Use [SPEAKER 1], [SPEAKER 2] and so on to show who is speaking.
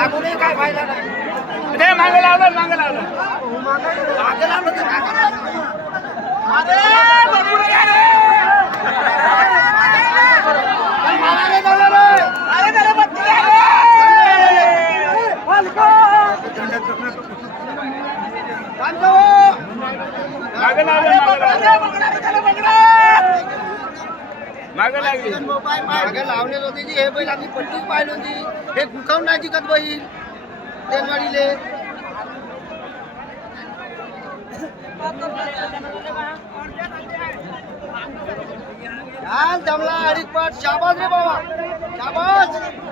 [SPEAKER 1] लागूनही काय फायदा नाही.
[SPEAKER 2] ते मागे लावलं मागे लावलं
[SPEAKER 1] मागे लावलं तर काय करायचं?
[SPEAKER 2] अरे बरोबर आहे रे.
[SPEAKER 1] काय मागा रे जाणार रे?
[SPEAKER 2] अरे त्याला बत्ती द्या रे.
[SPEAKER 1] शांत हो.
[SPEAKER 2] मागे लावलं मागे लागली
[SPEAKER 1] मागे लावलेत होते जी हे बैल आम्ही पट्टीच पाहिली होती. हे गुखावून नाही जिकत बैल तेलवाडीले. जमला अडीच पाठ. शाबास रे बाबा, शाबास.